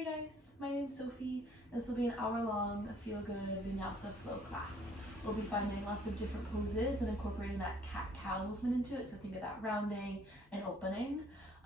Hey guys, my name's Sophie, and this will be an hour-long feel-good vinyasa flow class. We'll be finding lots of different poses and incorporating that cat-cow movement into it, so think of that rounding and opening.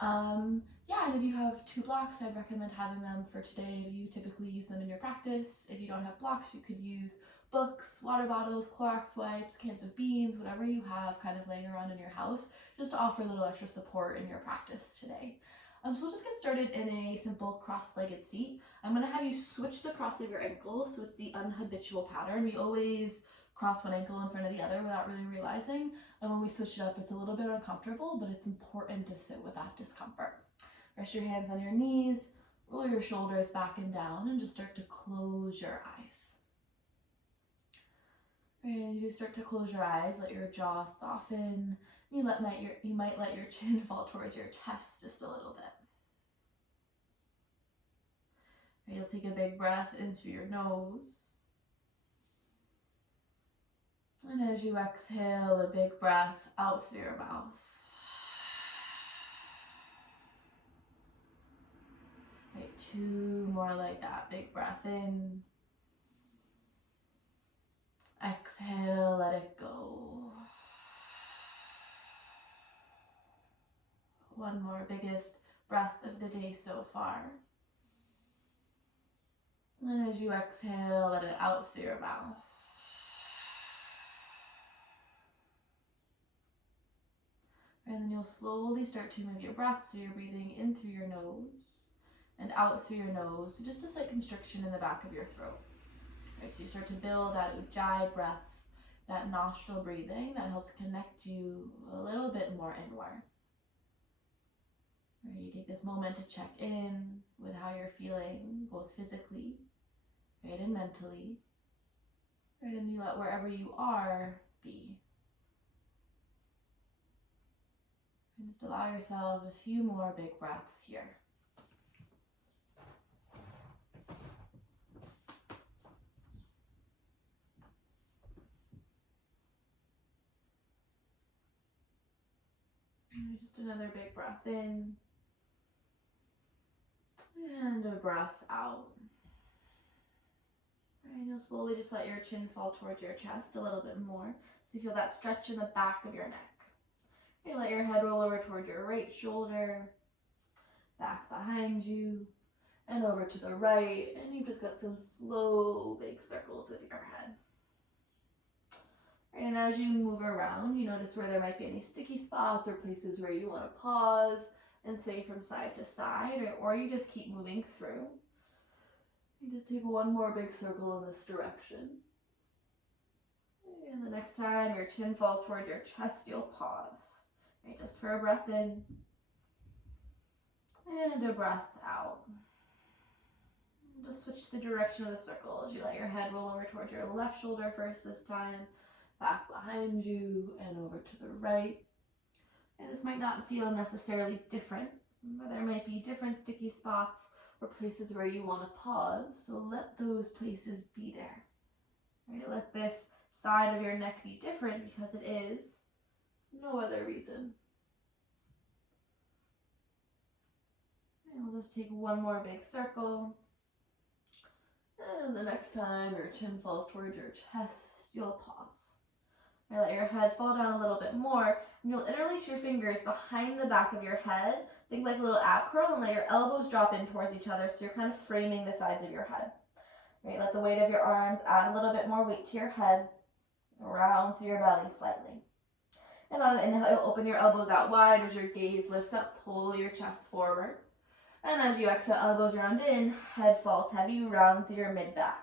Yeah, and if you have 2 blocks, I'd recommend having them for today. If you typically use them in your practice. If you don't have blocks, you could use books, water bottles, Clorox wipes, cans of beans, whatever you have kind of laying around in your house, just to offer a little extra support in your practice today. So we'll just get started in a simple cross-legged seat. I'm going to have you switch the cross of your ankles, so it's the unhabitual pattern. We always cross one ankle in front of the other without really realizing, and when we switch it up, it's a little bit uncomfortable, but it's important to sit with that discomfort. Rest your hands on your knees, roll your shoulders back and down, and just start to close your eyes. And you start to close your eyes, let your jaw soften. You might let your chin fall towards your chest just a little bit. You'll take a big breath into your nose. And as you exhale, a big breath out through your mouth. Right, 2 more like that. Big breath in. Exhale, let it go. 1 more, biggest breath of the day so far. And as you exhale, let it out through your mouth. And then you'll slowly start to move your breath, so you're breathing in through your nose and out through your nose, so just a slight constriction in the back of your throat. Right, so you start to build that ujjayi breath, that nostril breathing that helps connect you a little bit more inward. Right, you take this moment to check in with how you're feeling, both physically, right, and mentally. Right, and you let wherever you are be. And just allow yourself a few more big breaths here. And just another big breath in. And a breath out. And you'll slowly just let your chin fall towards your chest a little bit more. So you feel that stretch in the back of your neck. You let your head roll over toward your right shoulder, back behind you, and over to the right. And you've just got some slow big circles with your head. And as you move around, you notice where there might be any sticky spots or places where you want to pause and sway from side to side, or you just keep moving through. You just take 1 more big circle in this direction. And the next time your chin falls toward your chest, you'll pause. Right, just for a breath in and a breath out. Just switch the direction of the circle as you let your head roll over towards your left shoulder first this time, back behind you, and over to the right. And this might not feel necessarily different, but there might be different sticky spots or places where you want to pause, so let those places be there. Right? Let this side of your neck be different because it is, no other reason. And we'll just take 1 more big circle. And the next time your chin falls towards your chest, you'll pause. Now let your head fall down a little bit more, and you'll interlace your fingers behind the back of your head. Think like a little ab curl, and let your elbows drop in towards each other, so you're kind of framing the sides of your head. Right, let the weight of your arms add a little bit more weight to your head, around through your belly slightly. And on an inhale, you'll open your elbows out wide as your gaze lifts up, pull your chest forward. And as you exhale, elbows round in, head falls heavy, round through your mid-back.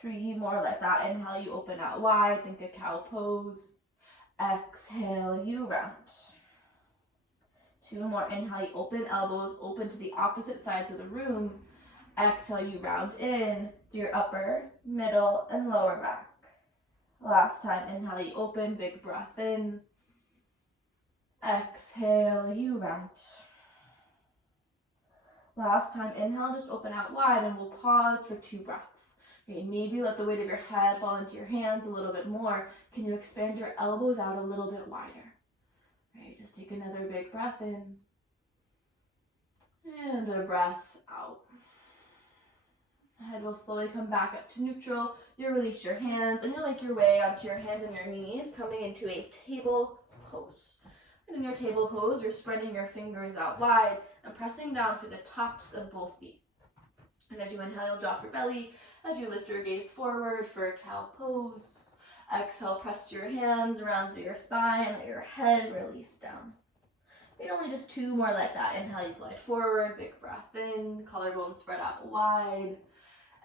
3 more like that. Inhale, you open out wide, think a cow pose. Exhale, you round. 2 more. Inhale, you open, elbows open to the opposite sides of the room. Exhale, you round in through your upper, middle, and lower back. Last time, inhale, you open, big breath in. Exhale, you round. Last time, inhale, just open out wide, and we'll pause for 2 breaths. Okay, maybe let the weight of your head fall into your hands a little bit more. Can you expand your elbows out a little bit wider? Right, just take another big breath in. And a breath out. Head will slowly come back up to neutral. You'll release your hands and you'll make your way onto your hands and your knees, coming into a table pose. And in your table pose, you're spreading your fingers out wide and pressing down through the tops of both feet. And as you inhale, you'll drop your belly. As you lift your gaze forward for a cow pose. Exhale, press your hands around through your spine and let your head release down. Maybe only just 2 more like that. Inhale, you glide forward, big breath in, collarbones spread out wide.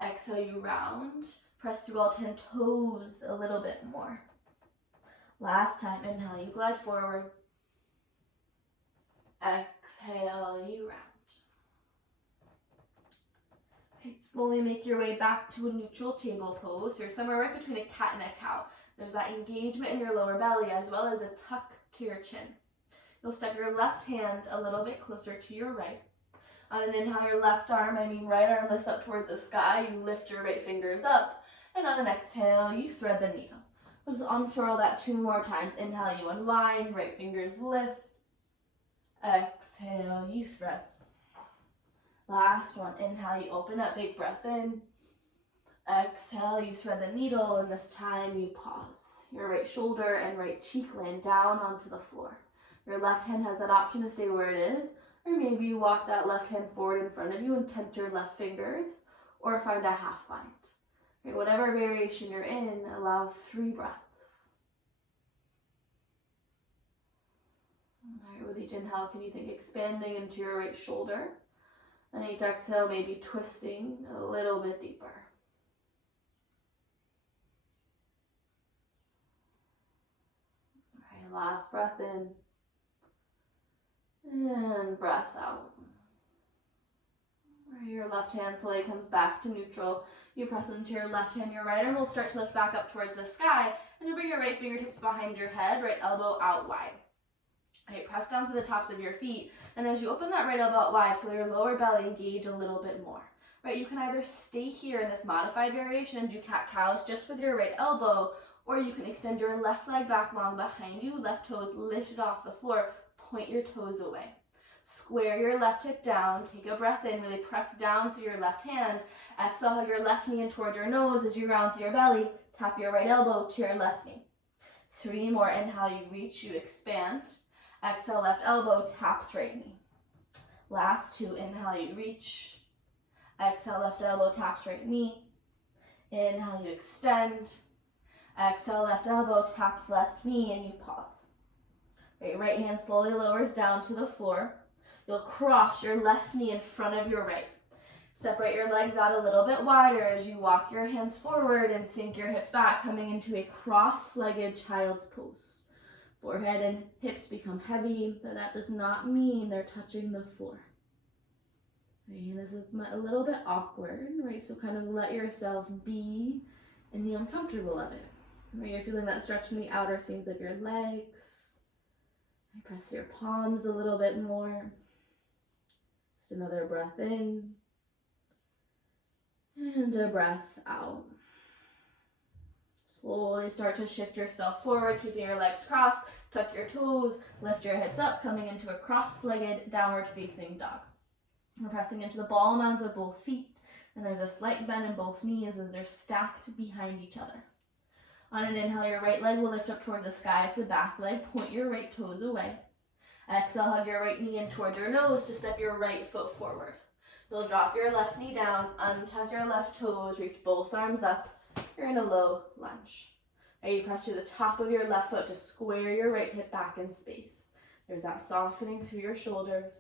Exhale, you round. Press through all 10 toes a little bit more. Last time, inhale, you glide forward. Exhale, you round. Okay, slowly make your way back to a neutral table pose. You're somewhere right between a cat and a cow. There's that engagement in your lower belly as well as a tuck to your chin. You'll step your left hand a little bit closer to your right. On an inhale, your left arm, right arm lifts up towards the sky. You lift your right fingers up. And on an exhale, you thread the needle. Let's unfurl that 2 more times. Inhale, you unwind, right fingers lift. Exhale, you thread. Last one. Inhale, you open up, big breath in. Exhale, you thread the needle, and this time you pause. Your right shoulder and right cheek land down onto the floor. Your left hand has that option to stay where it is, or maybe you walk that left hand forward in front of you and tent your left fingers, or find a half bind. Okay, whatever variation you're in, allow 3 breaths. All right, with each inhale, can you think expanding into your right shoulder? And each exhale, maybe twisting a little bit deeper. All right, last breath in. And breath out. All right, your left hand slowly comes back to neutral. You press into your left hand, your right arm will start to lift back up towards the sky. And you bring your right fingertips behind your head, right elbow out wide. Okay, press down to the tops of your feet, and as you open that right elbow out wide, feel your lower belly engage a little bit more. Right, you can either stay here in this modified variation and do cat-cows just with your right elbow, or you can extend your left leg back long behind you, left toes lifted off the floor, point your toes away. Square your left hip down, take a breath in, really press down through your left hand. Exhale, hug your left knee in toward your nose as you round through your belly, tap your right elbow to your left knee. 3 more, inhale, you reach, you expand. Exhale, left elbow taps right knee. Last 2, inhale, you reach. Exhale, left elbow taps right knee. Inhale, you extend. Exhale, left elbow taps left knee, and you pause. Right hand slowly lowers down to the floor. You'll cross your left knee in front of your right. Separate your legs out a little bit wider as you walk your hands forward and sink your hips back, coming into a cross-legged child's pose. Forehead and hips become heavy, but that does not mean they're touching the floor. And this is a little bit awkward, right? So kind of let yourself be in the uncomfortable of it. Right? You're feeling that stretch in the outer seams of your legs. Press your palms a little bit more. Just another breath in. And a breath out. Slowly start to shift yourself forward, keeping your legs crossed. Tuck your toes, lift your hips up, coming into a cross-legged downward facing dog. We're pressing into the ball mounds with both feet, and there's a slight bend in both knees as they're stacked behind each other. On an inhale, your right leg will lift up towards the sky. It's the back leg. Point your right toes away. Exhale, hug your right knee in towards your nose to step your right foot forward. You'll drop your left knee down, untuck your left toes, reach both arms up. You're in a low lunge. Right, you press to the top of your left foot to square your right hip back in space. There's that softening through your shoulders.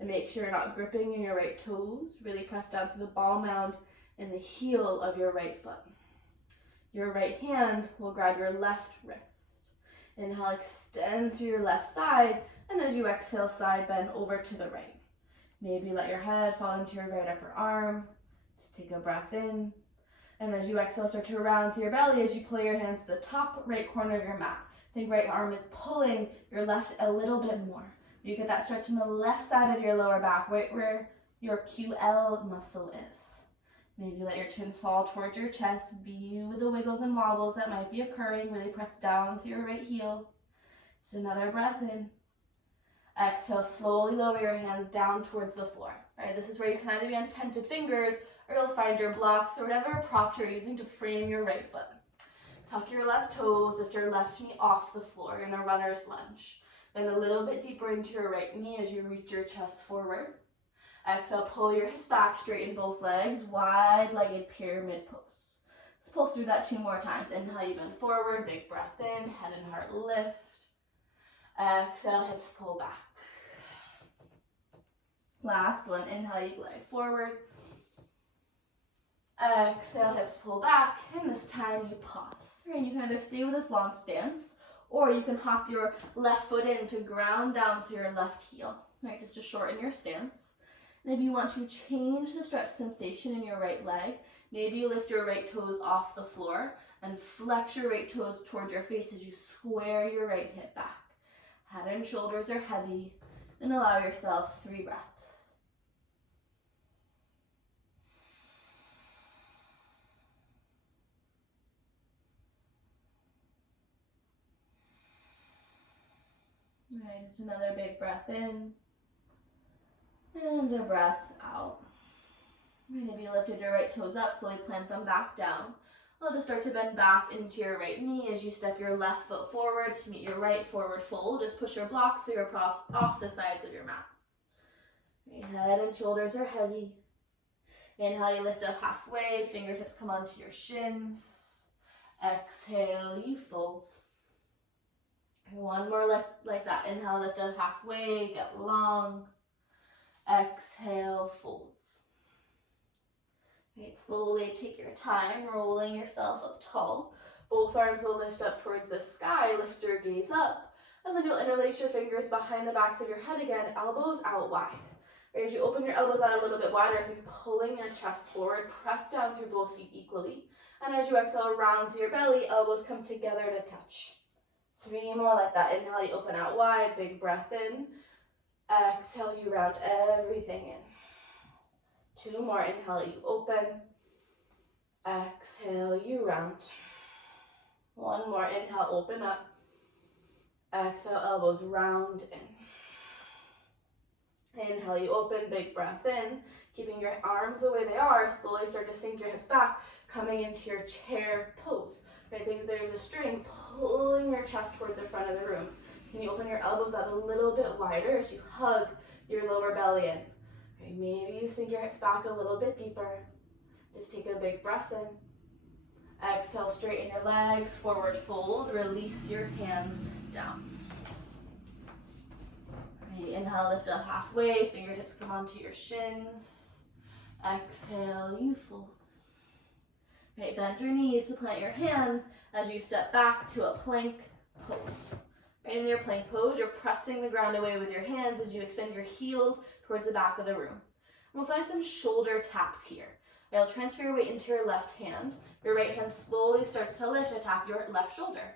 And make sure you're not gripping in your right toes. Really press down through the ball mound and the heel of your right foot. Your right hand will grab your left wrist. Inhale, extend through your left side, and as you exhale, side bend over to the right. Maybe let your head fall into your right upper arm. Just take a breath in. And as you exhale, start to round through your belly as you pull your hands to the top right corner of your mat. Think right arm is pulling your left a little bit more. You get that stretch in the left side of your lower back, right where your QL muscle is. Maybe let your chin fall towards your chest. Be with the wiggles and wobbles that might be occurring. Really press down through your right heel. Just another breath in. Exhale, slowly lower your hands down towards the floor. Right, this is where you can either be on tented fingers or you'll find your blocks or whatever props you're using to frame your right foot. Tuck your left toes, lift your left knee off the floor in a runner's lunge. Bend a little bit deeper into your right knee as you reach your chest forward. Exhale, pull your hips back, straighten both legs, wide-legged pyramid pose. Let's pulse through that 2 more times. Inhale, you bend forward, big breath in, head and heart lift. Exhale, hips pull back. Last one, inhale, you glide forward. Exhale, hips pull back, and this time you pause. And you can either stay with this long stance, or you can hop your left foot in to ground down through your left heel, right, just to shorten your stance. And if you want to change the stretch sensation in your right leg, maybe you lift your right toes off the floor and flex your right toes towards your face as you square your right hip back. Head and shoulders are heavy, and allow yourself 3 breaths. All right, just another big breath in, and a breath out. And if you lifted your right toes up, slowly plant them back down. I'll just start to bend back into your right knee as you step your left foot forward to meet your right forward fold. Just push your blocks or your props off the sides of your mat. Your head and shoulders are heavy. Inhale, you lift up halfway, fingertips come onto your shins. Exhale, you fold. One more lift like that. Inhale, lift up halfway, get long. Exhale, folds. Right, slowly take your time, rolling yourself up tall. Both arms will lift up towards the sky. Lift your gaze up. And then you'll interlace your fingers behind the backs of your head again, elbows out wide. Right, as you open your elbows out a little bit wider, think pulling your chest forward, press down through both feet equally. And as you exhale, round to your belly, elbows come together to touch. 3 more like that. Inhale, you open out wide, big breath in. Exhale, you round everything in. 2 more. Inhale, you open. Exhale, you round. 1 more. Inhale, open up. Exhale, elbows round in. Inhale, you open, big breath in. Keeping your arms the way they are, slowly start to sink your hips back, coming into your chair pose. Right, think there's a string pulling your chest towards the front of the room. Can you open your elbows out a little bit wider as you hug your lower belly in? Right, maybe you sink your hips back a little bit deeper. Just take a big breath in. Exhale, straighten your legs, forward fold, release your hands down. Right, inhale, lift up halfway, fingertips come onto your shins. Exhale, you fold. Right, bend your knees to plant your hands as you step back to a plank pose. Right, in your plank pose, you're pressing the ground away with your hands as you extend your heels towards the back of the room. And we'll find some shoulder taps here. You'll transfer your weight into your left hand. Your right hand slowly starts to lift to tap your left shoulder.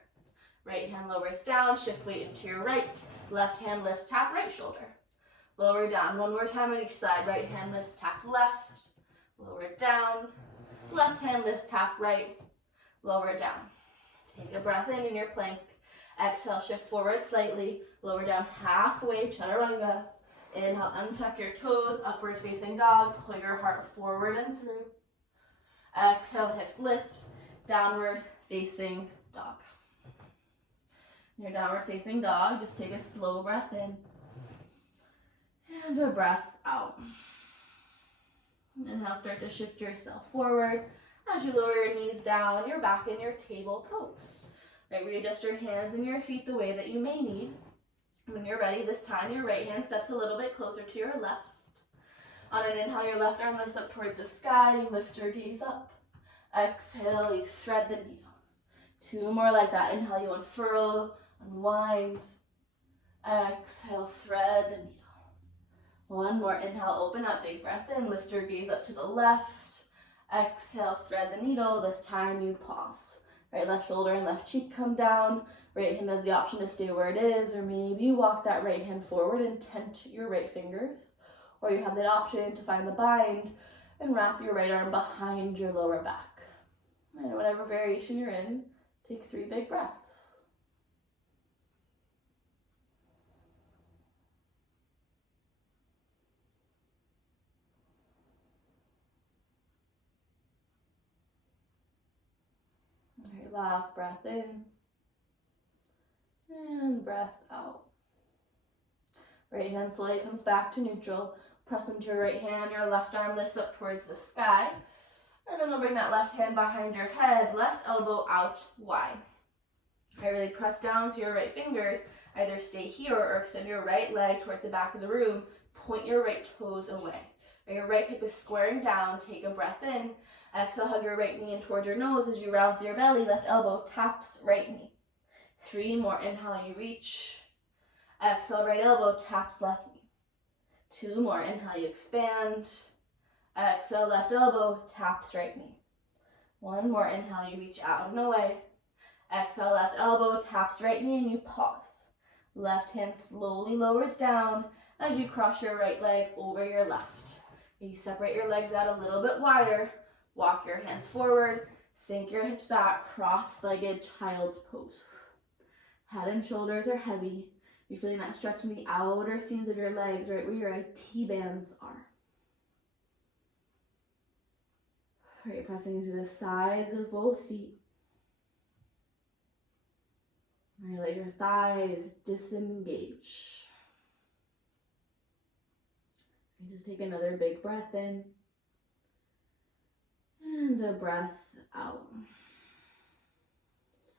Right hand lowers down, shift weight into your right. Left hand lifts, tap right shoulder. Lower down, 1 more time on each side. Right hand lifts, tap left. Lower down. Left hand lifts, tap right. Lower down. Take a breath in your plank. Exhale, shift forward slightly. Lower down halfway, Chaturanga. Inhale, untuck your toes, upward facing dog. Pull your heart forward and through. Exhale, hips lift. Downward facing dog. In your downward facing dog, just take a slow breath in. And a breath out. Inhale, start to shift yourself forward. As you lower your knees down, you're back in your table pose. Right, readjust your hands and your feet the way that you may need. When you're ready, this time your right hand steps a little bit closer to your left. On an inhale, your left arm lifts up towards the sky. You lift your gaze up. Exhale, you thread the needle. 2 more like that. Inhale, you unfurl, unwind. Exhale, thread the needle. 1 more. Inhale, open up, big breath in. Lift your gaze up to the left. Exhale, thread the needle. This time you pause. Right, left shoulder and left cheek come down. Right hand has the option to stay where it is, or maybe you walk that right hand forward and tent your right fingers. Or you have that option to find the bind and wrap your right arm behind your lower back. And whatever variation you're in, take 3 big breaths. Last breath in. And breath out. Right hand slowly comes back to neutral. Press into your right hand, your left arm lifts up towards the sky. And then we'll bring that left hand behind your head, left elbow out wide. Really press down through your right fingers. Either stay here or extend your right leg towards the back of the room. Point your right toes away. Your right hip is squaring down. Take a breath in. Exhale, hug your right knee in towards your nose as you round through your belly. Left elbow taps right knee. 3 more. Inhale, you reach. Exhale, right elbow taps left knee. 2 more. Inhale, you expand. Exhale, left elbow taps right knee. 1 more. Inhale, you reach out and away. Exhale, left elbow taps right knee and you pause. Left hand slowly lowers down as you cross your right leg over your left. You separate your legs out a little bit wider. Walk your hands forward. Sink your hips back. Cross-legged child's pose. Head and shoulders are heavy. You're feeling that stretch in the outer seams of your legs, right where your T-bands are. Right, pressing into the sides of both feet. Right, let your thighs disengage. And just take another big breath in. And a breath out.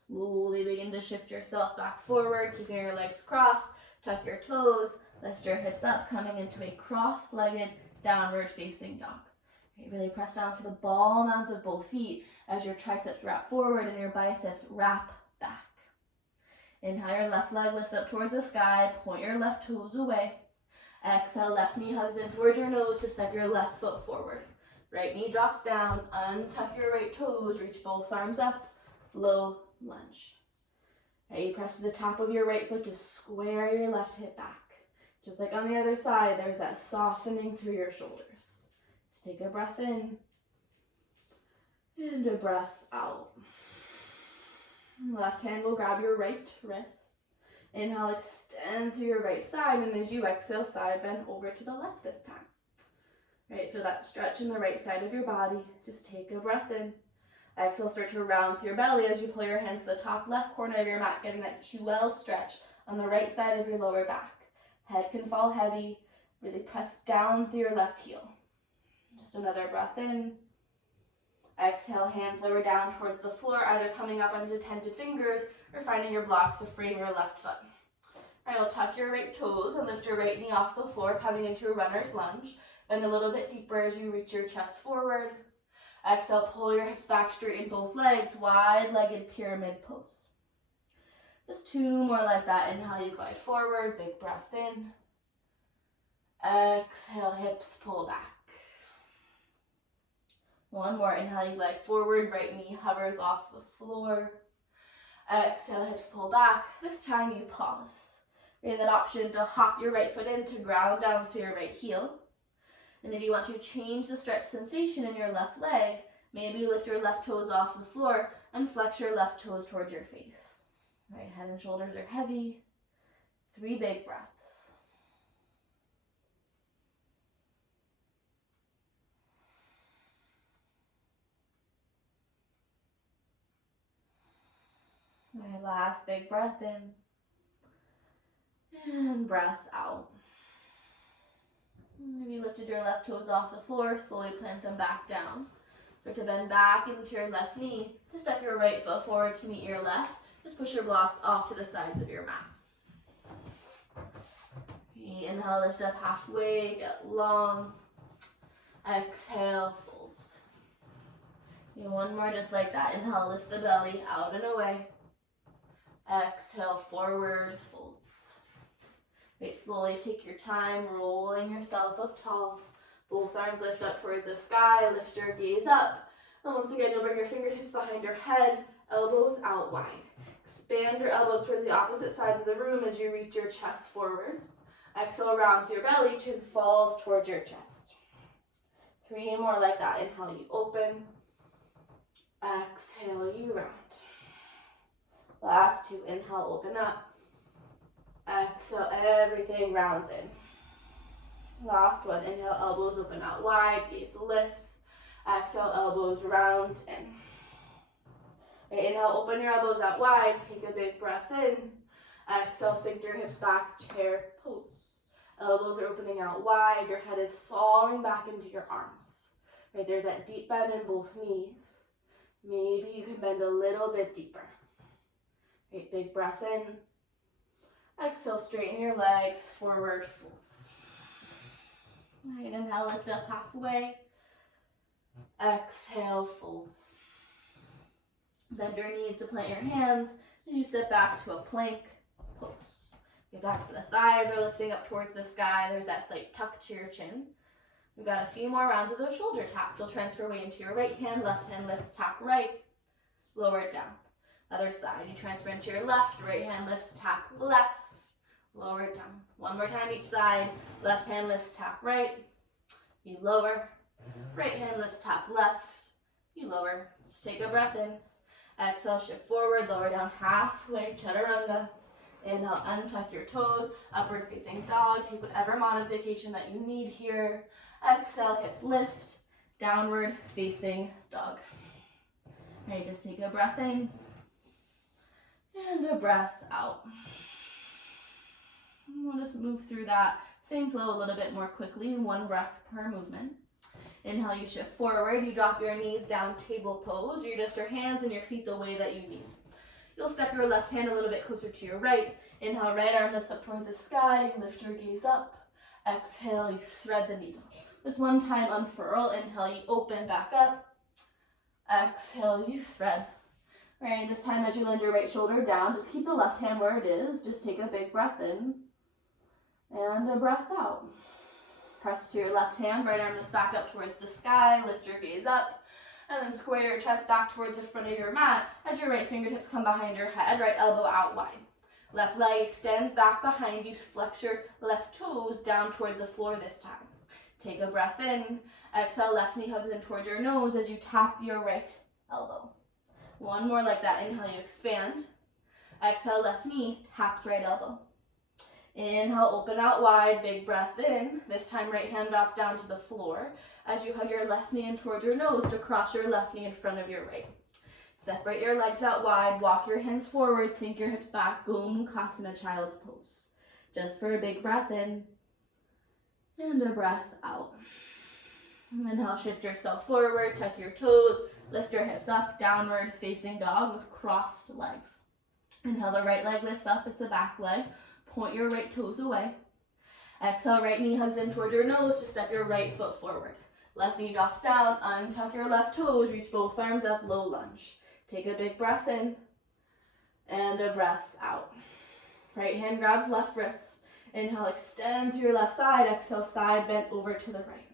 Slowly begin to shift yourself back forward, keeping your legs crossed. Tuck your toes, lift your hips up, coming into a cross-legged downward facing dog. Okay, really press down for the ball mounds of both feet as your triceps wrap forward and your biceps wrap back. Inhale, your left leg lifts up towards the sky. Point your left toes away. Exhale, left knee hugs in towards your nose to step your left foot forward. Right knee drops down. Untuck your right toes. Reach both arms up. Low lunge. Right, you press to the top of your right foot to square your left hip back. Just like on the other side, there's that softening through your shoulders. Just take a breath in. And a breath out. Left hand will grab your right wrist. Inhale, extend through your right side, and as you exhale, side bend over to the left this time. Right, feel that stretch in the right side of your body. Just take a breath in. Exhale, start to round through your belly as you pull your hands to the top left corner of your mat, getting that QL stretch on the right side of your lower back. Head can fall heavy. Really press down through your left heel. Just another breath in. Exhale, hands lower down towards the floor, either coming up onto tented fingers or finding your blocks to frame your left foot. All right, you'll tuck your right toes and lift your right knee off the floor, coming into a runner's lunge. Bend a little bit deeper as you reach your chest forward. Exhale, pull your hips back, straighten both legs, wide-legged pyramid pose. Just 2 more like that. Inhale, you glide forward, big breath in. Exhale, hips pull back. 1 more. Inhale, you glide forward, right knee hovers off the floor. Exhale, hips pull back. This time you pause. You have that option to hop your right foot in to ground down through your right heel. And if you want to change the stretch sensation in your left leg, maybe lift your left toes off the floor and flex your left toes towards your face. Right, head and shoulders are heavy. 3 big breaths. All right, last big breath in. And breath out. Maybe you lifted your left toes off the floor, slowly plant them back down. Start to bend back into your left knee. To step your right foot forward to meet your left. Just push your blocks off to the sides of your mat. Inhale, lift up halfway, get long. Exhale, folds. 1 more just like that. Inhale, lift the belly out and away. Exhale, forward, folds. Right, slowly take your time, rolling yourself up tall. Both arms lift up towards the sky, lift your gaze up. And once again, you'll bring your fingertips behind your head, elbows out wide. Expand your elbows towards the opposite sides of the room as you reach your chest forward. Exhale, round through your belly, chin falls towards your chest. 3 more like that. Inhale, you open. Exhale, you round. Last 2, inhale, open up. Exhale, everything rounds in. Last 1, inhale, elbows open out wide, gaze lifts. Exhale, elbows round in. Right, inhale, open your elbows out wide. Take a big breath in. Exhale, sink your hips back, chair pose. Elbows are opening out wide. Your head is falling back into your arms. Right, there's that deep bend in both knees. Maybe you can bend a little bit deeper. Right, big breath in. Exhale, straighten your legs, forward folds. Right, inhale, lift up halfway. Exhale, folds. Bend your knees to plant your hands as you step back to a plank pose. Get back to the thighs are lifting up towards the sky. There's that slight tuck to your chin. We've got a few more rounds of those shoulder taps. You'll transfer weight into your right hand, left hand lifts, tap right, lower it down. Other side, you transfer into your left, right hand lifts, tap left, lower it down. One more time each side, left hand lifts, tap right, you lower, right hand lifts, tap left, you lower. Just take a breath in. Exhale, shift forward, lower down halfway, Chaturanga. Inhale, untuck your toes, upward facing dog. Take whatever modification that you need here. Exhale, hips lift, downward facing dog. All right, just take a breath in and a breath out. And we'll just move through that same flow a little bit more quickly, one breath per movement. Inhale, you shift forward, you drop your knees down, table pose. You adjust your hands and your feet the way that you need. You'll step your left hand a little bit closer to your right. Inhale, right arm lifts up towards the sky. Lift your gaze up. Exhale, you thread the needle. Just one time, unfurl. Inhale, you open back up. Exhale, you thread. All right, this time as you land your right shoulder down, just keep the left hand where it is. Just take a big breath in and a breath out. Press to your left hand, right arm lifts back up towards the sky. Lift your gaze up. And then square your chest back towards the front of your mat as your right fingertips come behind your head, right elbow out wide. Left leg extends back behind you, flex your left toes down towards the floor this time. Take a breath in. Exhale, left knee hugs in towards your nose as you tap your right elbow. One more like that. Inhale, you expand. Exhale, left knee taps right elbow. Inhale, open out wide, big breath in. This time right hand drops down to the floor as you hug your left knee in towards your nose to cross your left knee in front of your right. Separate your legs out wide, walk your hands forward, sink your hips back, Gomukhasana, child's pose. Just for a big breath in and a breath out. Inhale, shift yourself forward, tuck your toes, lift your hips up, downward facing dog with crossed legs. Inhale, the right leg lifts up, it's a back leg. Point your right toes away. Exhale, right knee hugs in toward your nose to step your right foot forward. Left knee drops down, untuck your left toes, reach both arms up, low lunge. Take a big breath in and a breath out. Right hand grabs left wrist. Inhale, extend through your left side. Exhale, side bend over to the right.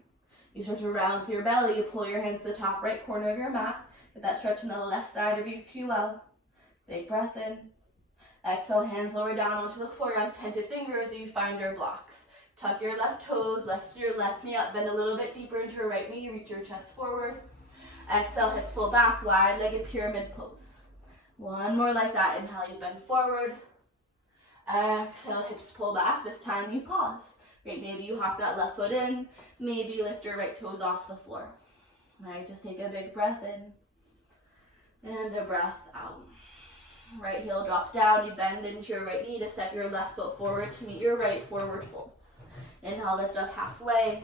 You start to round through your belly. You pull your hands to the top right corner of your mat. Get that stretch on the left side of your QL. Big breath in. Exhale, hands lower down onto the floor. Untented fingers, you find your blocks. Tuck your left toes, lift your left knee up, bend a little bit deeper into your right knee, reach your chest forward. Exhale, hips pull back, wide-legged pyramid pose. One more like that. Inhale, you bend forward. Exhale, hips pull back. This time you pause. Right, maybe you hop that left foot in. Maybe you lift your right toes off the floor. All right, just take a big breath in and a breath out. Right heel drops down. You bend into your right knee to step your left foot forward to meet your right, forward folds. Inhale, lift up halfway.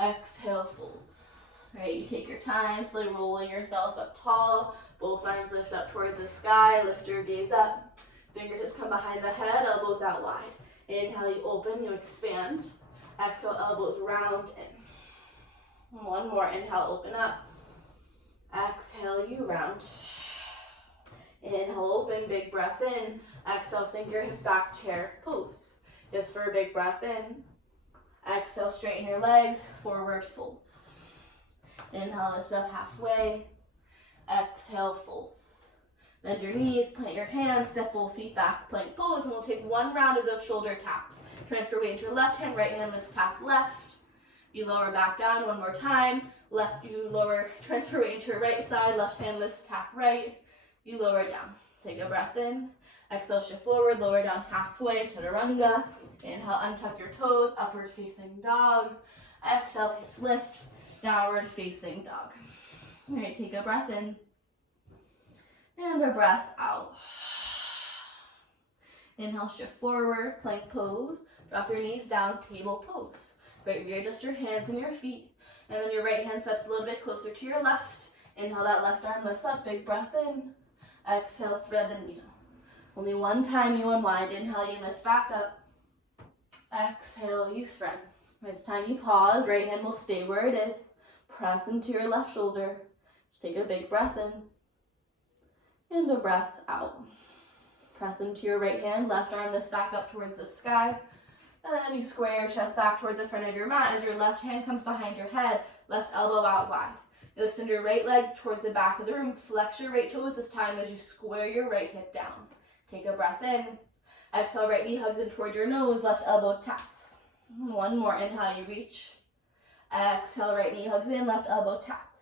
Exhale, folds. All right, you take your time, slowly rolling yourself up tall. Both arms lift up towards the sky. Lift your gaze up. Fingertips come behind the head, elbows out wide. Inhale, you open, you expand. Exhale, elbows round in. One more. Inhale, open up. Exhale, you round. Inhale, open, big breath in. Exhale, sink your hips back, chair pose. Just for a big breath in. Exhale, straighten your legs, forward folds. Inhale, lift up halfway. Exhale, folds. Bend your knees, plant your hands, step both feet back, plank pose, and we'll take one round of those shoulder taps. Transfer weight into your left hand, right hand lifts, tap left. You lower back down one more time. Left, you lower, transfer weight into your right side, left hand lifts, tap right. You lower down. Take a breath in. Exhale, shift forward, lower down halfway, Chaturanga. Inhale, untuck your toes, upward facing dog. Exhale, hips lift, downward facing dog. All right, take a breath in And a breath out. Inhale, shift forward, plank pose. Drop your knees down, table pose. Right, readjust your hands and your feet. And then your right hand steps a little bit closer to your left. Inhale, that left arm lifts up, big breath in. Exhale, thread the needle. Only one time you unwind. Inhale, you lift back up. Exhale, you thread. It's time you pause. Right hand will stay where it is. Press into your left shoulder. Just take a big breath in. And a breath out. Press into your right hand. Left arm lifts back up towards the sky. And then you square your chest back towards the front of your mat as your left hand comes behind your head. Left elbow out wide. You extend your right leg towards the back of the room. Flex your right toes this time as you square your right hip down. Take a breath in. Exhale, right knee hugs in toward your nose. Left elbow taps. One more. Inhale, you reach. Exhale, right knee hugs in. Left elbow taps.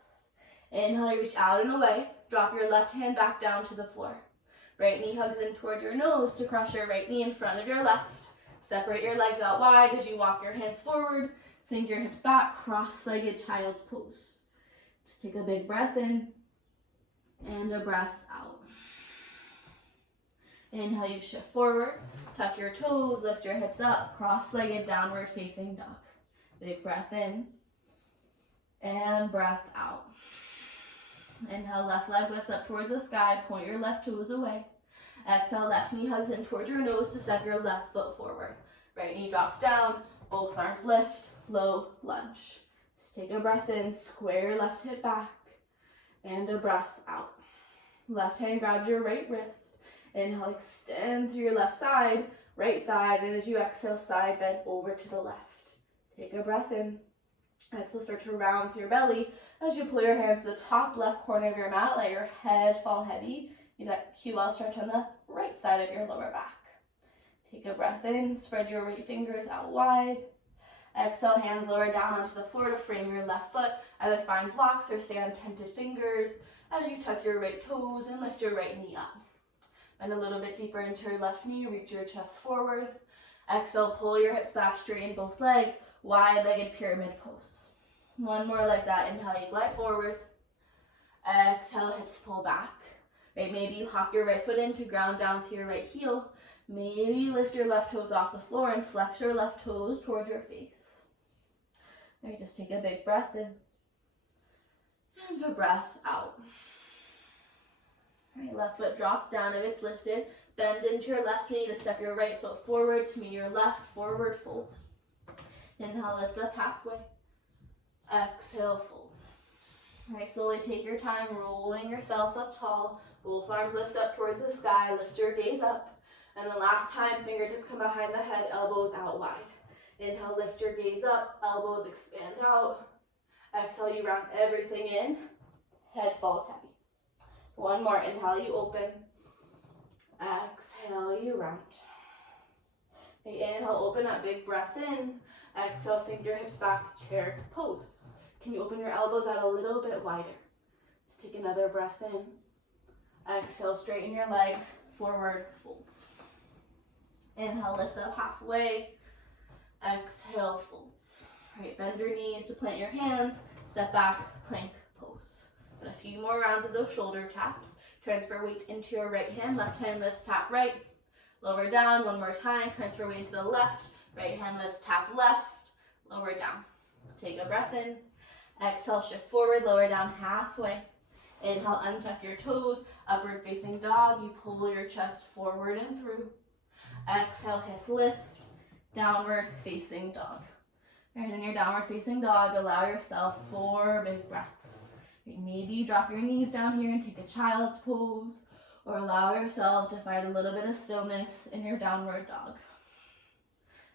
Inhale, you reach out and away. Drop your left hand back down to the floor. Right knee hugs in toward your nose to cross your right knee in front of your left. Separate your legs out wide as you walk your hands forward. Sink your hips back. Cross-legged child's pose. Just take a big breath in and a breath out. Inhale, you shift forward. Tuck your toes. Lift your hips up. Cross-legged downward facing dog. Big breath in and breath out. Inhale, left leg lifts up towards the sky. Point your left toes away. Exhale, left knee hugs in towards your nose to step your left foot forward. Right knee drops down. Both arms lift. Low lunge. Just take a breath in. Square your left hip back. And a breath out. Left hand grabs your right wrist. Inhale, extend through your left side. Right side. And as you exhale, side bend over to the left. Take a breath in. Exhale, start to round through your belly as you pull your hands to the top left corner of your mat. Let your head fall heavy. Use that cue ball stretch on the right side of your lower back. Take a breath in. Spread your right fingers out wide. Exhale, hands lower down onto the floor to frame your left foot. Either find blocks or stay on tented fingers as you tuck your right toes and lift your right knee up. Bend a little bit deeper into your left knee. Reach your chest forward. Exhale, pull your hips back, straighten both legs. Wide-legged pyramid pose. One more like that. Inhale, you glide forward. Exhale, hips pull back. Right, maybe you hop your right foot in to ground down through your right heel. Maybe you lift your left toes off the floor and flex your left toes toward your face. Right, just take a big breath in. And a breath out. Right, left foot drops down if it's lifted. Bend into your left knee to step your right foot forward to meet your left forward folds. Inhale, lift up halfway. Exhale, folds. All right, slowly take your time, rolling yourself up tall. Both arms lift up towards the sky. Lift your gaze up. And the last time, fingertips come behind the head, elbows out wide. Inhale, lift your gaze up. Elbows expand out. Exhale, you round everything in. Head falls heavy. One more. Inhale, you open. Exhale, you round. Okay, inhale, open up, big breath in. Exhale, sink your hips back, chair pose. Can you open your elbows out a little bit wider? Just take another breath in. Exhale, straighten your legs, forward folds. Inhale, lift up halfway. Exhale, folds. All right, bend your knees to plant your hands. Step back, plank pose. And a few more rounds of those shoulder taps. Transfer weight into your right hand. Left hand lifts, tap right. Lower down, one more time. Transfer weight into the left. Right hand lifts, tap left. Lower down. Take a breath in. Exhale, shift forward, lower down halfway. Inhale, untuck your toes. Upward facing dog. You pull your chest forward and through. Exhale, hips lift. Downward facing dog. All right, in your downward facing dog, allow yourself 4 big breaths. Maybe you drop your knees down here and take a child's pose, or allow yourself to find a little bit of stillness in your downward dog.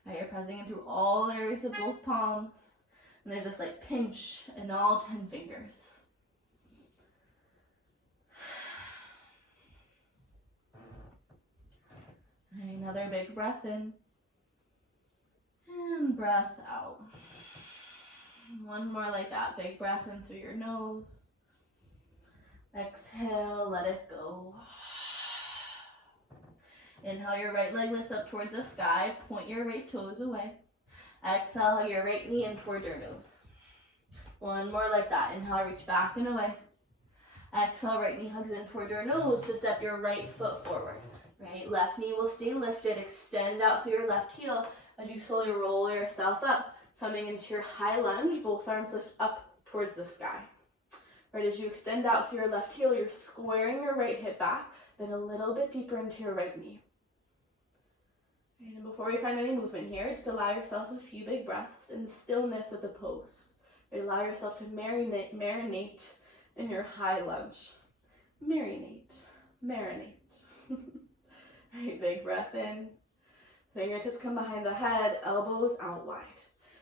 Right, you're pressing into all areas of both palms, and they're just like pinch in all 10 fingers. Right, another big breath in, and breath out. One more like that, big breath in through your nose. Exhale, let it go. Inhale, your right leg lifts up towards the sky. Point your right toes away. Exhale, your right knee in towards your nose. One more like that. Inhale, reach back and away. Exhale, right knee hugs in toward your nose to step your right foot forward. Right left knee will stay lifted. Extend out through your left heel as you slowly roll yourself up, coming into your high lunge. Both arms lift up towards the sky. Right as you extend out through your left heel, you're squaring your right hip back, then a little bit deeper into your right knee. Right, and before we find any movement here, just allow yourself a few big breaths in the stillness of the pose. Right, allow yourself to marinate in your high lunge. Marinate. Right, big breath in. Fingertips come behind the head, elbows out wide.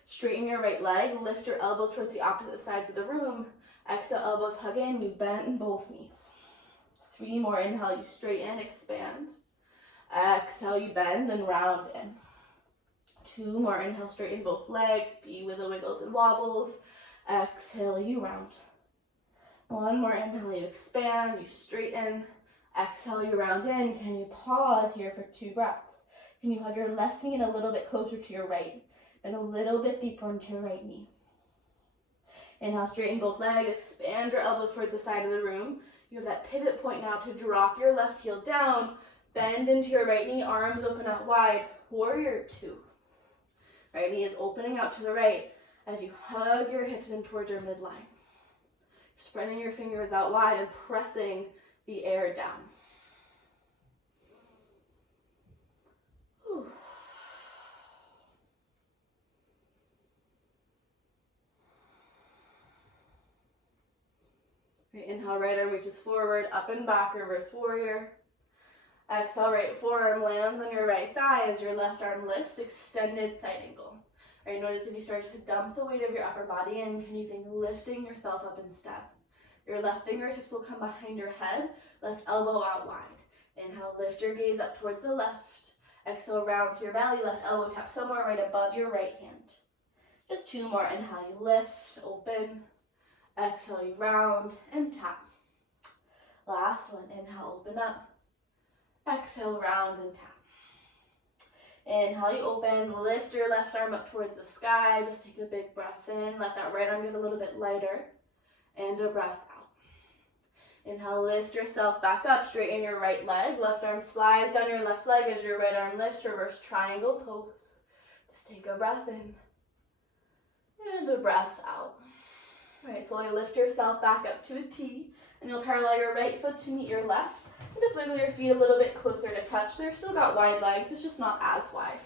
Straighten your right leg, lift your elbows towards the opposite sides of the room. Exhale, elbows hug in, you bend both knees. 3 more, inhale, you straighten, expand. Exhale, you bend and round in. 2 more, inhale, straighten both legs, be with the wiggles and wobbles. Exhale, you round. 1 more, inhale, you expand, you straighten. Exhale, you round in. Can you pause here for 2 breaths? Can you hug your left knee in a little bit closer to your right and a little bit deeper into your right knee? Inhale, straighten both legs, expand your elbows towards the side of the room. You have that pivot point now to drop your left heel down, bend into your right knee, arms open out wide, warrior 2. Right knee is opening out to the right as you hug your hips in towards your midline. Spreading your fingers out wide and pressing the air down. Whew. Right, inhale, right arm reaches forward, up and back, reverse warrior. Exhale, right forearm lands on your right thigh as your left arm lifts, extended side angle. Right, notice if you start to dump the weight of your upper body in, can you think lifting yourself up instead? Your left fingertips will come behind your head, left elbow out wide. Inhale, lift your gaze up towards the left. Exhale, round to your belly, left elbow tap somewhere right above your right hand. Just 2 more, inhale, you lift, open. Exhale, you round and tap. Last one, inhale, open up. Exhale, round and tap. Inhale, you open, lift your left arm up towards the sky. Just take a big breath in, let that right arm get a little bit lighter. And a breath out. Inhale, lift yourself back up, straighten your right leg. Left arm slides down your left leg as your right arm lifts, reverse triangle pose. Just take a breath in. And a breath out. All right, slowly lift yourself back up to a T, and you'll parallel your right foot to meet your left. And just wiggle your feet a little bit closer to touch. They're still got wide legs, it's just not as wide.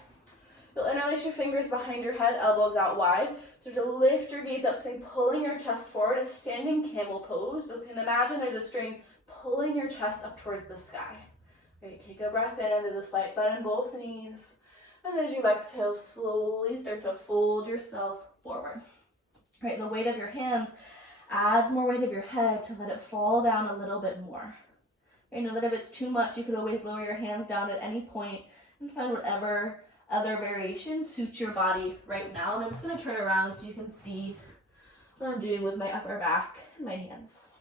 You'll interlace your fingers behind your head, elbows out wide. So to lift your gaze up, think pulling your chest forward, a standing camel pose. So you can imagine there's a string pulling your chest up towards the sky. Right, take a breath in, there's a slight bend in both knees. And then as you exhale, slowly start to fold yourself forward. Right, the weight of your hands adds more weight of your head to let it fall down a little bit more. Right, know that if it's too much, you could always lower your hands down at any point and find whatever other variation suits your body right now. And I'm just going to turn around so you can see what I'm doing with my upper back and my hands.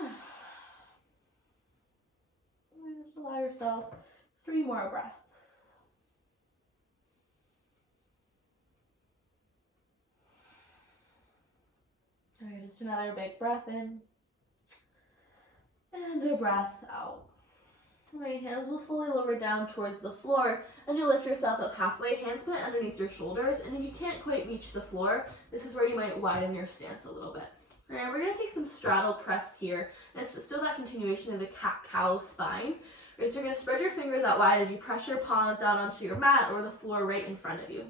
And just allow yourself 3 more breaths. All right, just another big breath in and a breath out. Right, hands will slowly lower down towards the floor, and you'll lift yourself up halfway, hands put underneath your shoulders, and if you can't quite reach the floor, this is where you might widen your stance a little bit. All right, we're going to take some straddle press here, and it's still that continuation of the cat-cow spine. Right, so you're going to spread your fingers out wide as you press your palms down onto your mat or the floor right in front of you.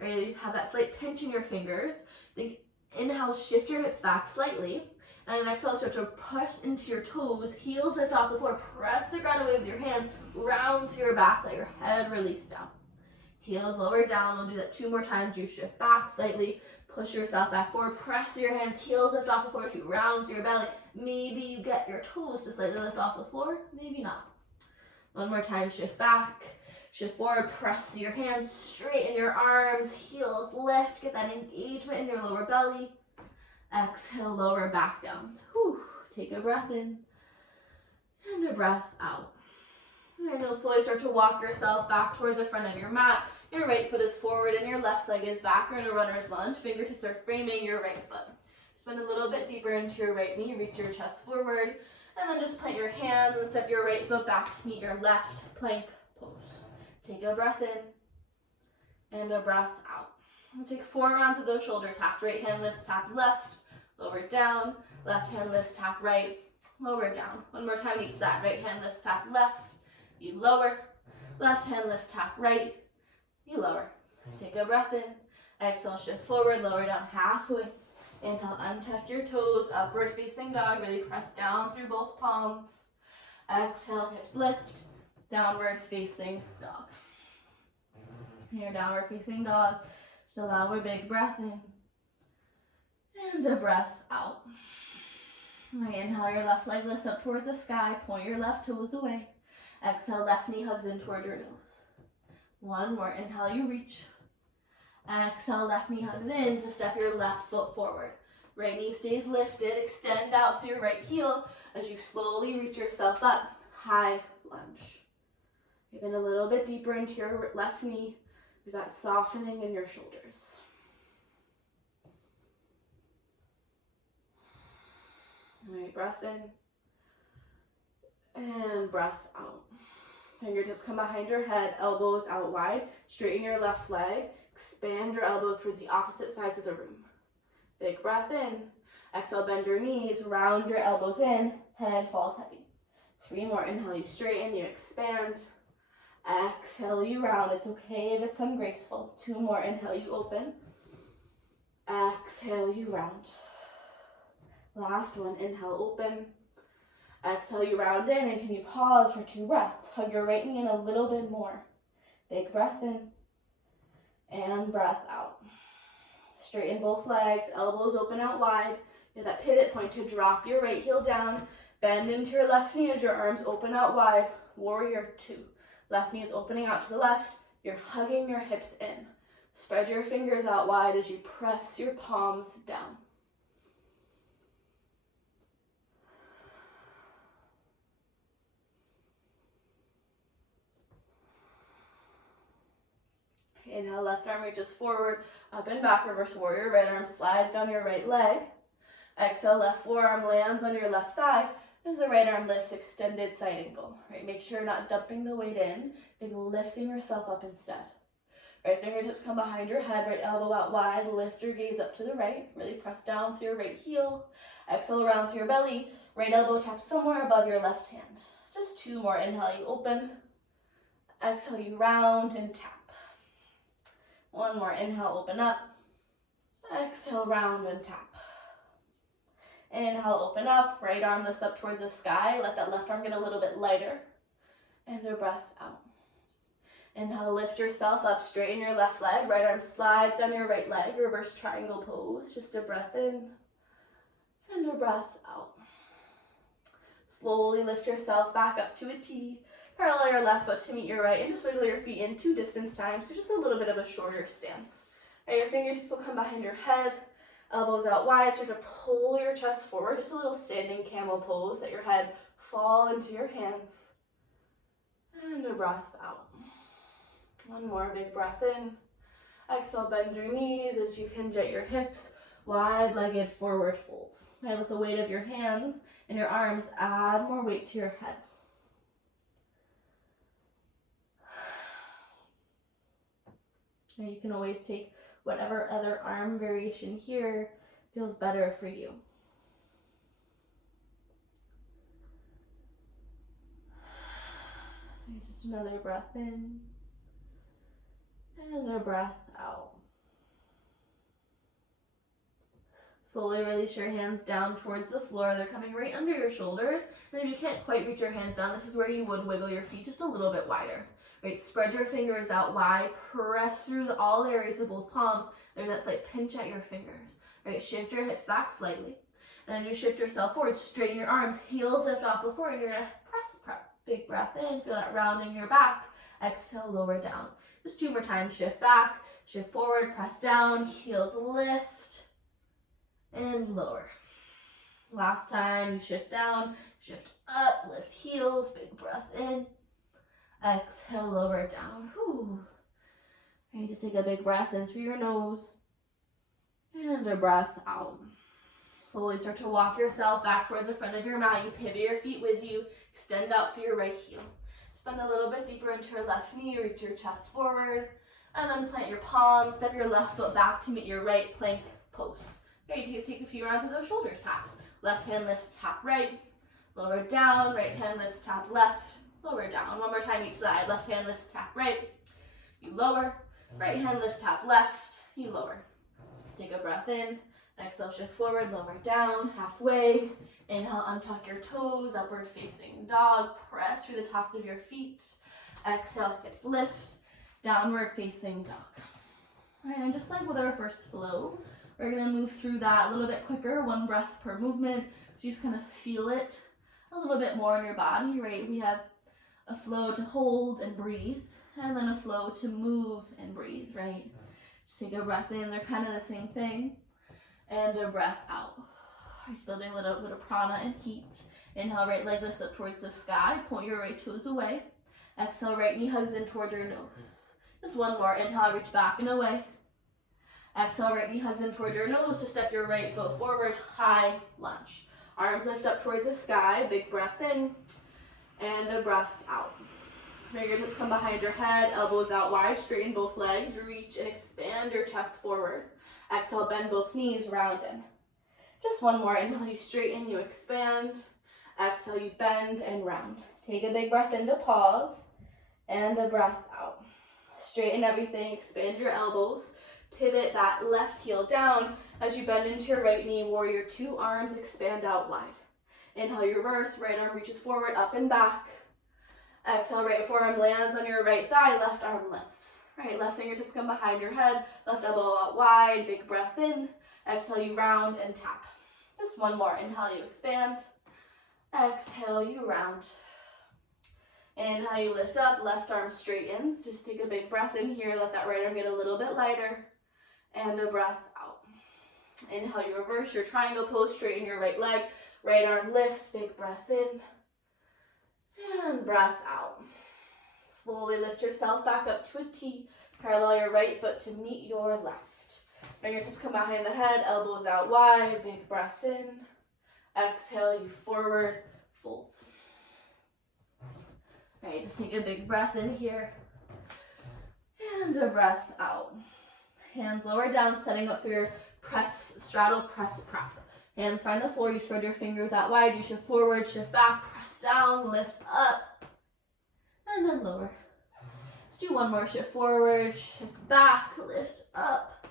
All right, you have that slight pinch in your fingers. Then inhale, shift your hips back slightly. And an exhale, start to push into your toes, heels lift off the floor, press the ground away with your hands, round to your back, let your head release down. Heels lower down, we'll do that 2 more times. You shift back slightly, push yourself back forward, press your hands, heels lift off the floor, to round to your belly. Maybe you get your toes to slightly lift off the floor, maybe not. 1 more time, shift back, shift forward, press your hands, straighten your arms, heels lift, get that engagement in your lower belly. Exhale, lower back down. Whew. Take a breath in and a breath out. And you'll slowly start to walk yourself back towards the front of your mat. Your right foot is forward and your left leg is back. You're in a runner's lunge. Fingertips are framing your right foot. Spin a little bit deeper into your right knee, reach your chest forward, and then just plant your hands and step your right foot back to meet your left plank pose. Take a breath in and a breath out. We'll take 4 rounds of those shoulder taps. Right hand lifts, tap left, lower down. Left hand lifts, tap right, lower down. One more time each side. Right hand lifts, tap left, you lower. Left hand lifts, tap right, you lower. Take a breath in. Exhale, shift forward, lower down halfway. Inhale, untuck your toes, upward facing dog. Really press down through both palms. Exhale, hips lift, downward facing dog. Here, downward facing dog. Just allow a big breath in and a breath out. Right, inhale, your left leg lifts up towards the sky. Point your left toes away. Exhale, left knee hugs in towards your nose. One more. Inhale, you reach. Exhale, left knee hugs in to step your left foot forward. Right knee stays lifted. Extend out through your right heel as you slowly reach yourself up. High lunge. Even a little bit deeper into your left knee. There's that softening in your shoulders. All right, breath in and breath out. Fingertips come behind your head, elbows out wide. Straighten your left leg. Expand your elbows towards the opposite sides of the room. Big breath in. Exhale, bend your knees, round your elbows in, head falls heavy. 3 more. Inhale, you straighten, you expand. Exhale, you round. It's okay if it's ungraceful. 2 more. Inhale, you open. Exhale, you round. Last one. Inhale, open. Exhale, you round in, and can you pause for 2 breaths? Hug your right knee in a little bit more. Big breath in and breath out. Straighten both legs, elbows open out wide. Get that pivot point to drop your right heel down. Bend into your left knee as your arms open out wide. Warrior 2. Left knee is opening out to the left. You're hugging your hips in. Spread your fingers out wide as you press your palms down. Inhale, left arm reaches forward, up and back, reverse warrior. Right arm slides down your right leg. Exhale, left forearm lands on your left thigh as the right arm lifts, extended side angle. Right, make sure you're not dumping the weight in, think lifting yourself up instead. Right fingertips come behind your head, right elbow out wide, lift your gaze up to the right. Really press down through your right heel. Exhale around through your belly. Right elbow taps somewhere above your left hand. Just 2 more. Inhale, you open. Exhale, you round and tap. 1 more. Inhale, open up. Exhale, round and tap. Inhale, open up. Right arm lifts up towards the sky. Let that left arm get a little bit lighter. And a breath out. Inhale, lift yourself up. Straighten your left leg. Right arm slides down your right leg. Reverse triangle pose. Just a breath in and a breath out. Slowly lift yourself back up to a T. Parallel your left foot to meet your right, and just wiggle your feet in 2 distance times, so just a little bit of a shorter stance. Right, your fingertips will come behind your head, elbows out wide, start to pull your chest forward, just a little standing camel pose, let your head fall into your hands, and a breath out. 1 more big breath in. Exhale, bend your knees as you hinge at your hips, wide-legged forward folds. Right, let the weight of your hands and your arms add more weight to your head. You can always take whatever other arm variation here feels better for you. Just another breath in and a breath out. Slowly release your hands down towards the floor. They're coming right under your shoulders. And if you can't quite reach your hands down, this is where you would wiggle your feet just a little bit wider. Right, spread your fingers out wide, press through all areas of both palms. There's that slight pinch at your fingers. Right, shift your hips back slightly. And then you shift yourself forward, straighten your arms, heels lift off the floor, and you're gonna press. Big breath in, feel that rounding your back. Exhale, lower down. Just 2 more times, shift back, shift forward, press down, heels lift, and lower. Last time, you shift down, shift up, lift heels, big breath in. Exhale, lower down. Whew. And just take a big breath in through your nose and a breath out. Slowly start to walk yourself back towards the front of your mat. You pivot your feet with you. Extend out through your right heel. Just bend a little bit deeper into your left knee. Reach your chest forward. And then plant your palms. Step your left foot back to meet your right plank pose. Okay, take a few rounds of those shoulder taps. Left hand lifts, tap right. Lower down. Right hand lifts, tap left. Lower down. One more time each side. Left hand lifts, tap right. You lower. Right hand lifts, tap left. You lower. Take a breath in. Exhale, shift forward, lower down, halfway. Inhale, untuck your toes, upward facing dog. Press through the tops of your feet. Exhale, hips lift, downward facing dog. All right, and just like with our first flow, we're gonna move through that a little bit quicker, one breath per movement. So you just kind of feel it a little bit more in your body, right? We have a flow to hold and breathe, and then a flow to move and breathe, right? Just take a breath in, they're kind of the same thing. And a breath out. Just building a little bit of prana and heat. Inhale, right leg lifts up towards the sky. Point your right toes away. Exhale, right knee hugs in towards your nose. Just one more. Inhale, reach back and away. Exhale, right knee hugs in towards your nose to step your right foot forward. High lunge. Arms lift up towards the sky. Big breath in. And a breath out. Fingertips come behind your head. Elbows out wide. Straighten both legs. Reach and expand your chest forward. Exhale, bend both knees, round in. Just one more. Inhale, you straighten, you expand. Exhale, you bend and round. Take a big breath in to pause. And a breath out. Straighten everything, expand your elbows. Pivot that left heel down as you bend into your right knee. Warrior two, arms expand out wide. Inhale, you reverse. Right arm reaches forward, up and back. Exhale, right forearm lands on your right thigh, left arm lifts. Right, left fingertips come behind your head, left elbow out wide, big breath in. Exhale, you round and tap. Just one more. Inhale, you expand. Exhale, you round. Inhale, you lift up, left arm straightens. Just take a big breath in here, let that right arm get a little bit lighter. And a breath out. Inhale, you reverse your triangle pose, straighten your right leg. Right arm lifts, big breath in. And breath out. Slowly lift yourself back up to a T. Parallel your right foot to meet your left. Fingertips come behind the head, elbows out wide, big breath in. Exhale, you forward folds. All right, just take a big breath in here. And a breath out. Hands lower down, setting up for your press, straddle press prep. Hands find the floor, you spread your fingers out wide, you shift forward, shift back, press down, lift up. And then lower. Let's do one more. Shift forward, shift back, lift up,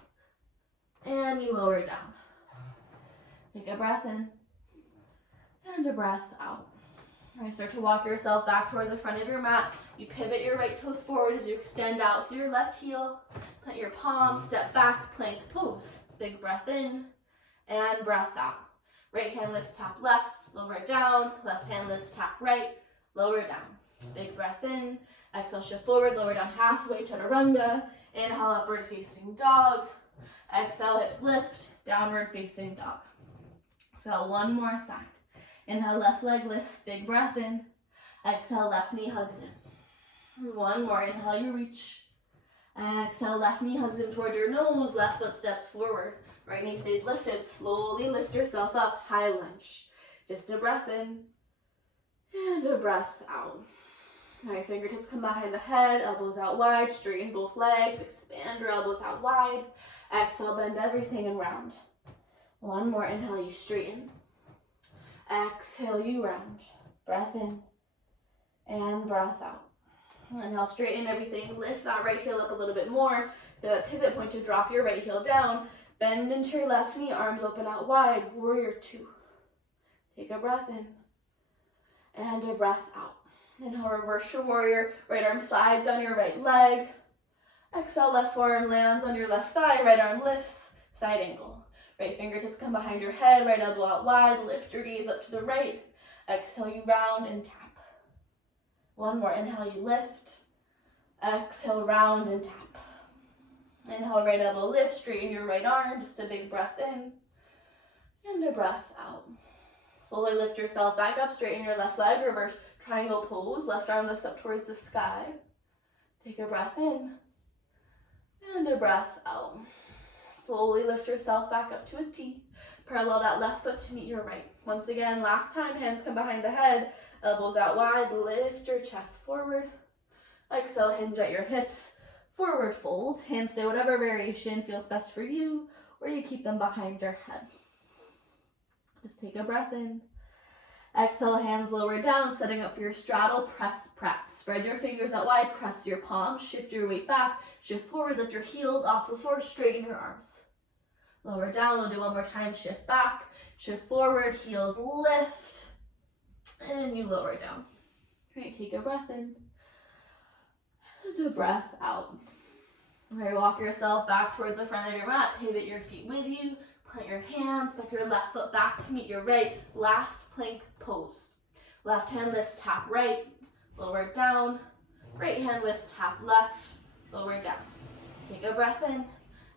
and you lower down. Take a breath in, and a breath out. All right, start to walk yourself back towards the front of your mat. You pivot your right toes forward as you extend out through your left heel. Plant your palms, step back, plank pose. Big breath in, and breath out. Right hand lifts, tap left, lower down. Left hand lifts, tap right, lower down. Big breath in. Exhale, shift forward, lower down halfway, Chaturanga. Inhale, upward facing dog. Exhale, hips lift, downward facing dog. Exhale, one more side. Inhale, left leg lifts, big breath in. Exhale, left knee hugs in. One more. Inhale, you reach. Exhale, left knee hugs in toward your nose. Left foot steps forward. Right knee stays lifted. Slowly lift yourself up. High lunge. Just a breath in. And a breath out. All right, fingertips come behind the head. Elbows out wide. Straighten both legs. Expand your elbows out wide. Exhale, bend everything and round. One more. Inhale, you straighten. Exhale, you round. Breath in. And breath out. Inhale, straighten everything. Lift that right heel up a little bit more. The pivot point to drop your right heel down. Bend into your left knee. Arms open out wide. Warrior two. Take a breath in. And a breath out. Inhale, reverse your warrior. Right arm slides on your right leg. Exhale, left forearm lands on your left thigh. Right arm lifts. Side angle. Right fingertips come behind your head. Right elbow out wide. Lift your gaze up to the right. Exhale, you round and tap. One more. Inhale, you lift. Exhale, round and tap. Inhale, right elbow lift. Straighten your right arm. Just a big breath in. And a breath out. Slowly lift yourself back up. Straighten your left leg. Reverse triangle pose. Left arm lifts up towards the sky. Take a breath in. And a breath out. slowly lift yourself back up to a T. Parallel that left foot to meet your right. Once again, last time, hands come behind the head, elbows out wide, lift your chest forward. Exhale, hinge at your hips, forward fold. Hands stay whatever variation feels best for you, or you keep them behind your head. Just take a breath in. Exhale, hands lower down, setting up for your straddle press prep. Spread your fingers out wide, press your palms, shift your weight back, shift forward, lift your heels off the floor, straighten your arms. Lower down, we'll do one more time, shift back, shift forward, heels lift, and you lower down. Great, take a breath in, and a breath out. All right, walk yourself back towards the front of your mat, pivot your feet with you, plant your hands, step your left foot back to meet your right, last plank pose. Left hand lifts, tap right, lower down, right hand lifts, tap left, lower down. Take a breath in,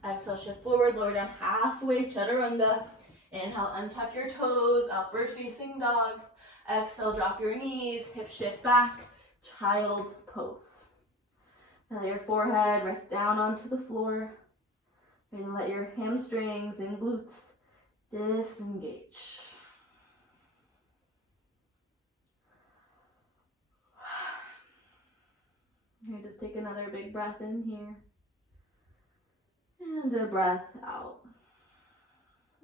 exhale, shift forward, lower down halfway, Chaturanga. Inhale, untuck your toes, upward facing dog. Exhale, drop your knees, hip shift back, child's pose. Now your forehead rest down onto the floor. And let your hamstrings and glutes disengage. Okay, just take another big breath in here. And a breath out.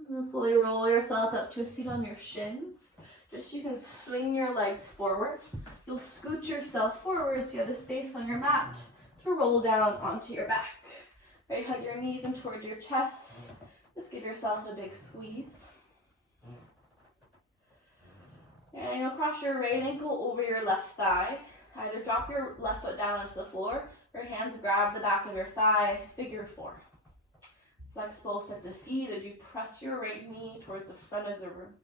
And slowly roll yourself up to a seat on your shins. Just so you can swing your legs forward. You'll scoot yourself forward so you have the space on your mat to roll down onto your back. Right, hug your knees in towards your chest. Just give yourself a big squeeze. And you'll cross your right ankle over your left thigh. Either drop your left foot down onto the floor, or your hands grab the back of your thigh, figure four. Flex both sets of feet as you press your right knee towards the front of the room.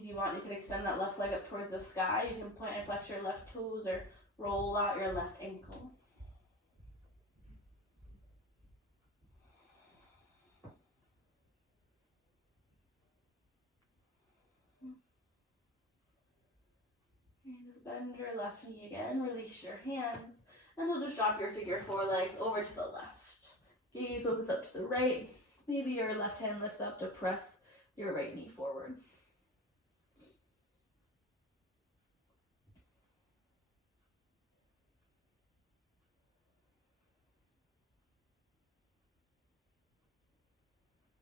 If you want, you can extend that left leg up towards the sky. You can point and flex your left toes or roll out your left ankle. And just bend your left knee again, release your hands, and you'll just drop your figure four legs over to the left. Gaze opens up to the right. Maybe your left hand lifts up to press your right knee forward.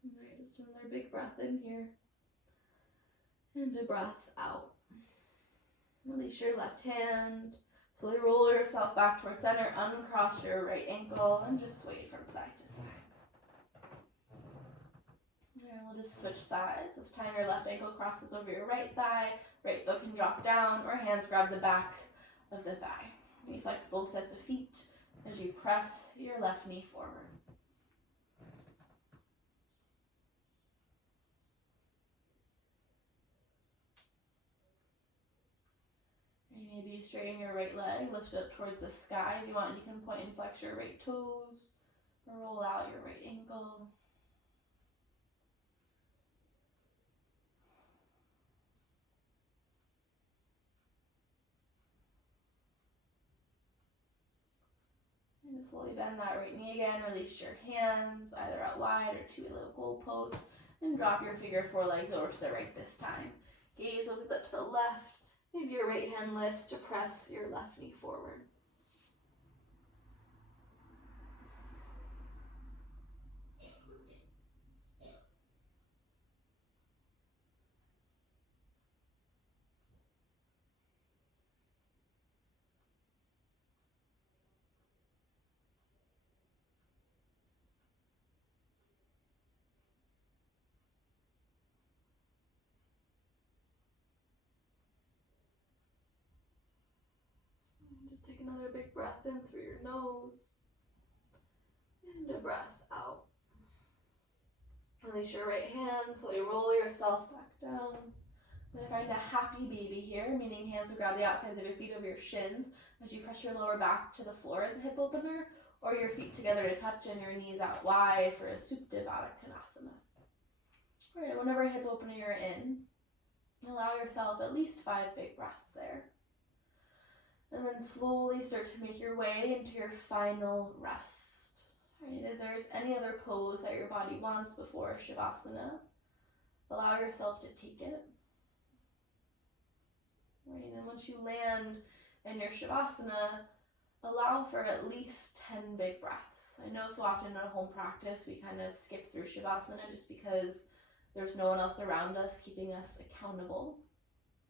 Alright, just another big breath in here. And a breath out. Release your left hand. Slowly roll yourself back towards center. Uncross your right ankle and just sway from side to side. And we'll just switch sides. This time your left ankle crosses over your right thigh. Right foot can drop down or hands grab the back of the thigh. You flex both sets of feet as you press your left knee forward. Maybe you straighten your right leg, lift it up towards the sky. If you want, you can point and flex your right toes, or roll out your right ankle. And slowly bend that right knee again, release your hands, either out wide or to a little goalpost, and drop your figure four legs over to the right this time. Gaze opens up to the left. Maybe your right hand lifts to press your left knee forward. Just take another big breath in through your nose and a breath out. Release your right hand, slowly roll yourself back down. I'm going to find a happy baby here, meaning hands will grab the outsides of your feet over your shins as you press your lower back to the floor as a hip opener, or your feet together to touch and your knees out wide for a Supta Baddha Konasana. Alright, whenever hip opener you're in, allow yourself at least 5 big breaths there. And then slowly start to make your way into your final rest. Right? If there's any other pose that your body wants before Shavasana, allow yourself to take it. Right? And once you land in your Shavasana, allow for at least 10 big breaths. I know so often in a home practice we kind of skip through Shavasana just because there's no one else around us keeping us accountable.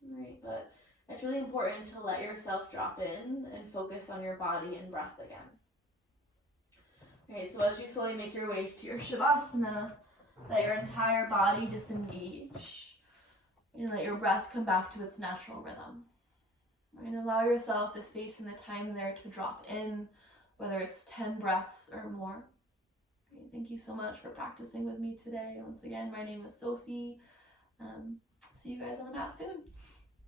Right? But it's really important to let yourself drop in and focus on your body and breath again. Right, so as you slowly make your way to your Shavasana, let your entire body disengage. And let your breath come back to its natural rhythm. Right, and allow yourself the space and the time there to drop in, whether it's 10 breaths or more. Right, thank you so much for practicing with me today. Once again, my name is Sophie. See you guys on the mat soon.